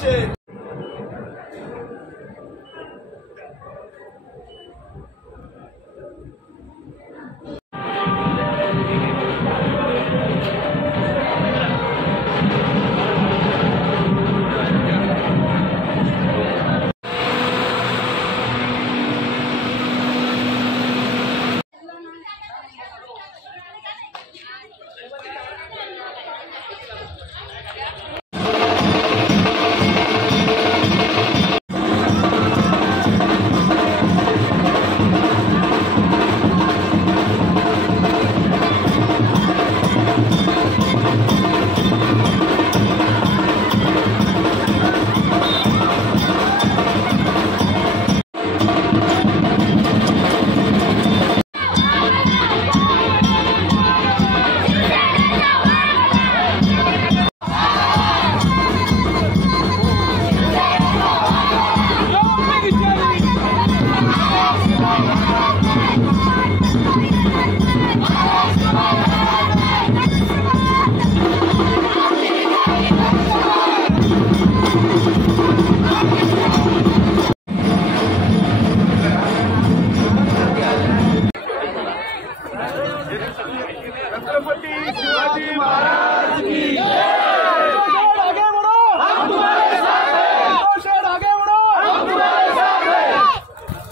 Shit. Chhatrapati Shivaji Maharaj की आगे बढ़ो, हम तुम्हारे साथ हैं। शेर आगे बढ़ो, हम तुम्हारे साथ हैं।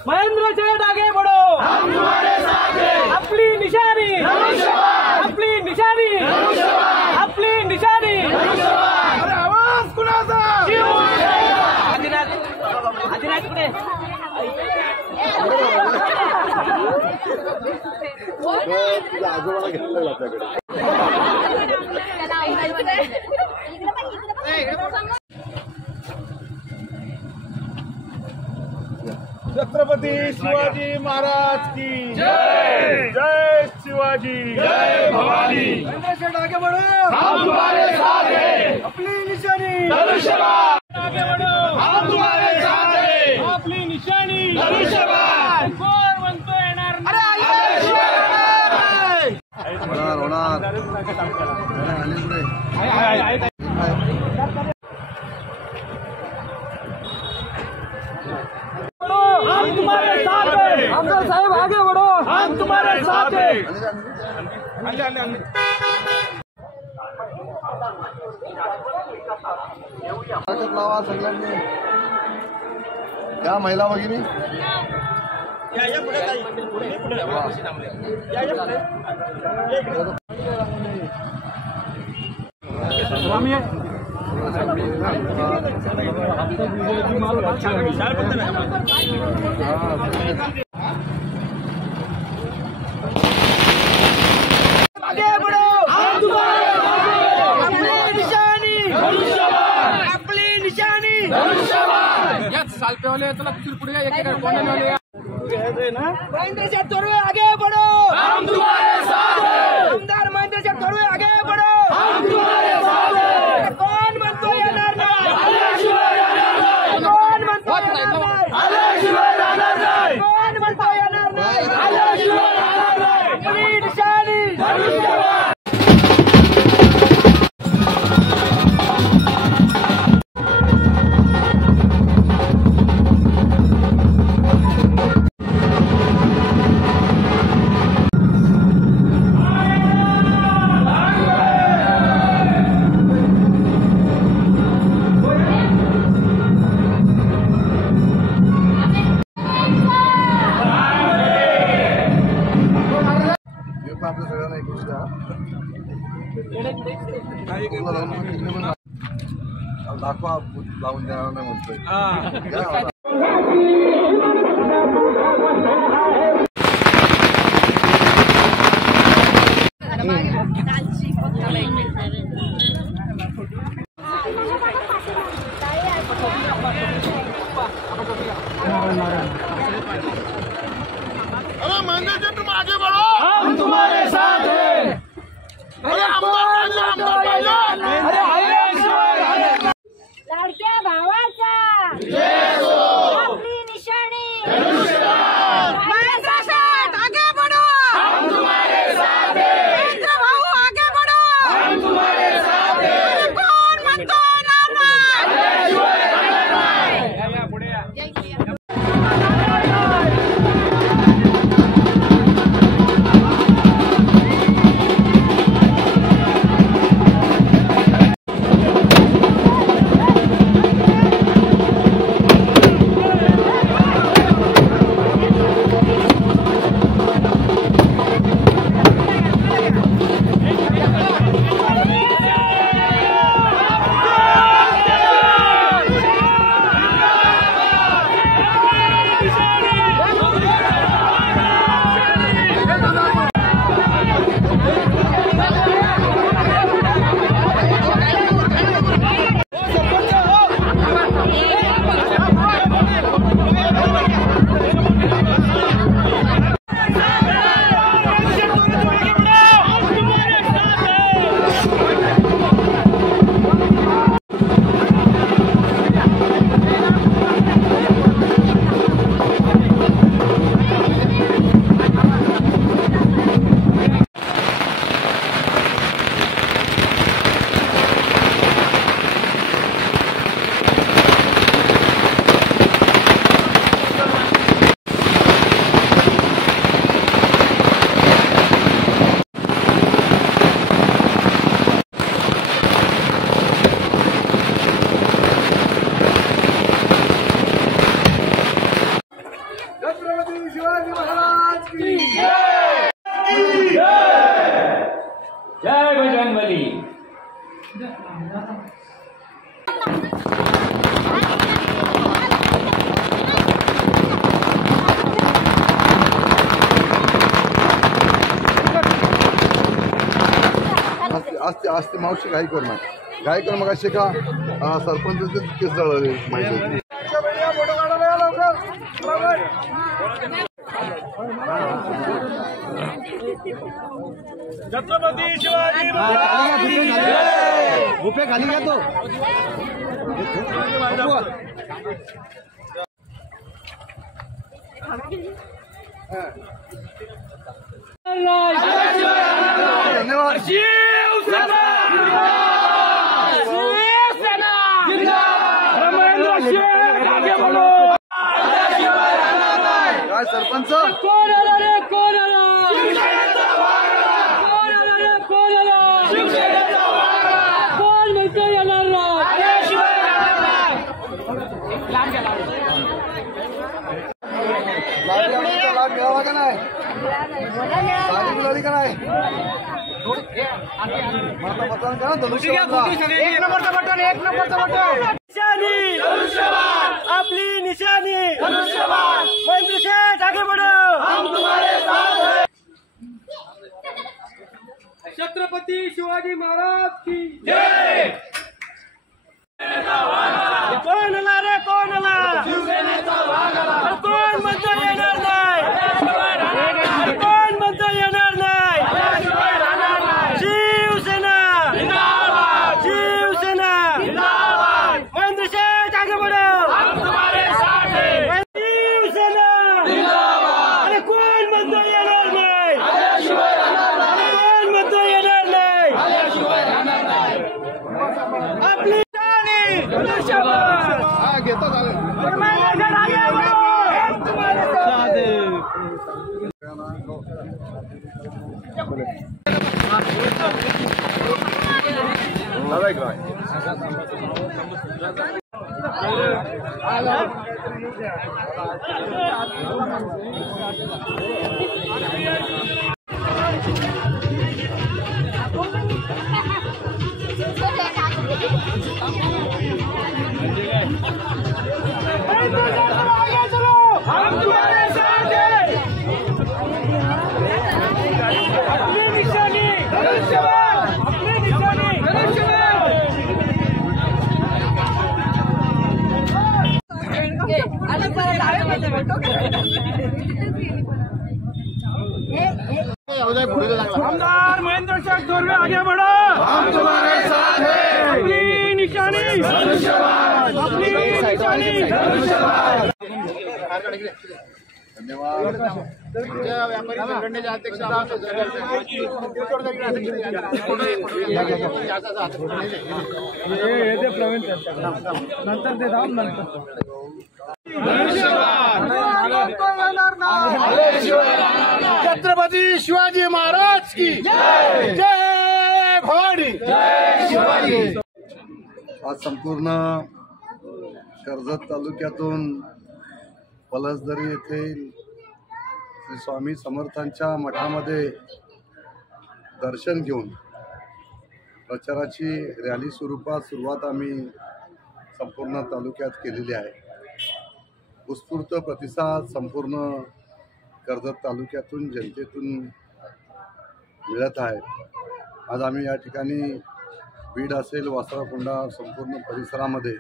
महेंद्र शेठ आगे बढ़ो, हम तुम्हारे साथ हैं। अपनी निशानी धनुष्यबाण, अपनी निशानी धनुष्यबाण, अपनी निशानी धनुष्यबाण। अरे आवाज कुणाचा? आदिनाथ पुढे आजोबाला घेतलं आपल्याकडे। छत्रपति शिवाजी महाराज की जय। जय शिवाजी, जय भवानी। शेठ आगे बढ़ो, हम तुम्हारे साथ हैं। अपनी निशानी धनुष्यबाण, आगे बढ़ो, हम तुम्हारे साथ हैं। अपनी निशानी धनुष्यबाण। कोण म्हणतो येणार नाही? होणार हम तुम्हारे साथ हैं। आमदार साहेब आगे बढ़ो, हम तुम्हारे साथ हैं। लावा सगळ्यांनी या महिला भगिनी या पुढे आगे बढ़ो, हम तुम्हारे अपनी निशानी धनुष्यबाण, अपनी निशानी धनुष्यबाण। याच सालपेवाले चला पुढे एक कोणाला महेंद्र शेठ थोरवे आगे बढ़ो, हम तुम्हारे साथ हैं। आमदार महेंद्र शेठ थोरवे आगे बढ़ो, हम तुम्हारे साथ हैं। कौन म्हणतो येणार नाही? आल्याशिवाय येणार नाही। कोण म्हणतो येणार नाही? आल्याशिवाय येणार नाही। कोण म्हणतो येणार नाही? आल्याशिवाय येणार नाही। अपनी निशानी धनुष्यबाण। आपल्या सगळ्यांना एक गोष्ट दाखवा लावून देणार नाही म्हणतोय। अरे महंगे जी तुम आगे बढ़ो, हम तुम्हारे साथ हैं। अरे लाडक्या भावाचा आपली निशाणी आगे बढ़ो, हम तुम्हारे साथ हैं। मित्र भाऊ आगे बढ़ो, हम तुम्हारे साथ हैं। कोण म्हणतो जय बजरंगबली। आस्ते आस्ते मावशी घाई कर मग असे का सरपंच केस जळले माहिती छत्रपती शिवाजी रुपये खाली घ्या तो धन्यवाद। काय सरपंच लाभ मिळाला का नाही? साडी मिळाली का नाही? माझं मतदान करा धनुष्यबाणला। एक नंबरचं बटन, एक नंबरचं बटन। निशानी आपली निशानी मंत्री शेठ आगे बढ़ो, हम तुम्हारे साथ हैं। छत्रपती शिवाजी महाराज की जय। कोण आला रे, कोण आला? कोण म्हणतो येणार नाही? कोण म्हणतो येणार नाही? शिवसेना शिवसेना मंत्री शेठ आगे बढ़ो, हम तुम्हारे साथ हैं। शिवसेना अरे कोण म्हणतो येणार नाही? कोण म्हणतो येणार नाही? आपली घेतो चालेल। हम तुम्हारे साथ हैं। अपनी निशानी अपनी निशानी हम तुम्हारे साथ हैं। अपनी निशानी अपनी निशानी धन्यवाद। व्यापारी संघटनेचे अध्यक्ष छत्रपती शिवाजी महाराज की जय भवानी जय शिवाजी। आज संपूर्ण कर्जत तालुक्यातून पलसदरी येथे श्री स्वामी समर्थांच्या मठामध्ये दर्शन घेऊन प्रचाराची रॅली स्वरूपात सुरुवात आम्ही संपूर्ण तालुक्यात केलेली आहे। उत्स्फूर्त प्रतिसाद संपूर्ण कर्जत तालुक्यातून जनतेतून मिळत आहे। आज आम्ही या ठिकाणी बीड असेल वासराकोंडा संपूर्ण परिसरामध्ये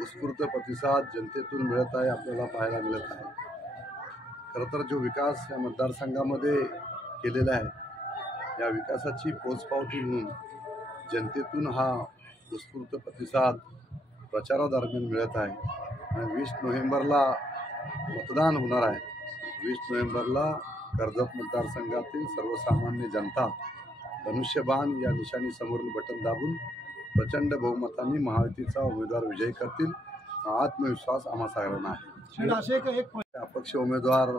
उत्स्फूर्त प्रतिसाद जनतेतून मिळत आहे, आपल्याला पाहायला मिळत आहे। खरं तर जो विकास या मतदारसंघामध्ये केलेला आहे या विकासाची पोचपावती म्हणून जनतेतून हा उत्स्फूर्त प्रतिसाद प्रचारादरम्यान मिळत आहे। आणि 20 नोव्हेंबरला मतदान होणार आहे। 20 नोव्हेंबरला कर्जत मतदारसंघातील सर्वसामान्य जनता धनुष्यबाण या निशाणी समोरील बटन दाबून प्रचंड बहुमतांनी महायुतीचा उमेदवार विजयी करतील हा आत्मविश्वास आम्हा सगळ्यांना आहे। अपक्ष उमेदवार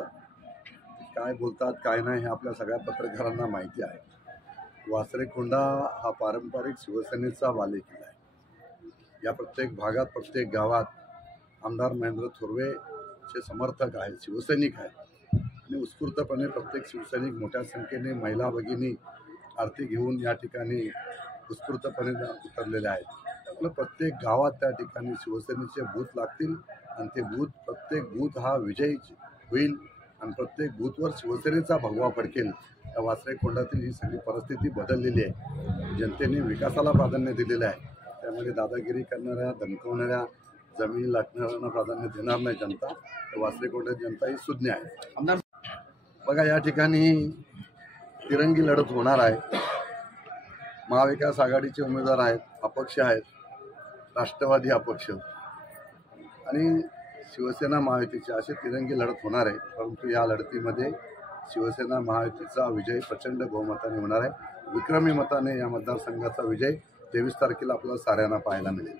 काय बोलतात काय नाही हे आपल्या सगळ्या पत्रकारांना माहिती आहे। वासरेकोंडा हा पारंपरिक शिवसेनेचा बालेकिल्ला आहे। या प्रत्येक भागात प्रत्येक गावात आमदार महेंद्र थोरवेचे समर्थक आहेत, शिवसैनिक आहेत आणि उत्स्फूर्तपणे प्रत्येक शिवसैनिक मोठ्या संख्येने महिला भगिनी आरती घेऊन या ठिकाणी उत्स्फूर्तपणे उतरलेले आहेत। आपलं प्रत्येक गावात त्या ठिकाणी शिवसेनेचे बूथ लागतील आणि ते बूथ प्रत्येक बूथ हा विजयी होईल आणि प्रत्येक बूथवर शिवसेनेचा भगवा फडकेल। या वासरेकोंडातील ही सगळी परिस्थिती बदललेली आहे। जनतेने विकासाला प्राधान्य दिलेलं आहे, त्यामध्ये दादागिरी करणाऱ्या धमकवणाऱ्या जमिनी लाटणाऱ्यांना प्राधान्य देणार नाही जनता। वासरेकोंडाची जनता ही सुज्ञ आहे। बघा या ठिकाणी तिरंगी लढत होणार आहे। महाविकास आघाडीचे उमेदवार आहेत, अपक्ष आहेत, राष्ट्रवादी अपक्ष आणि शिवसेना महायुतीचे असे तिरंगी लढत होणार आहे। परंतु या लढतीमध्ये शिवसेना महायुतीचा विजय प्रचंड बहुमताने होणार आहे। विक्रमी मताने या मतदारसंघाचा विजय 23 तारखेला आपल्याला साऱ्यांना पाहायला मिळेल।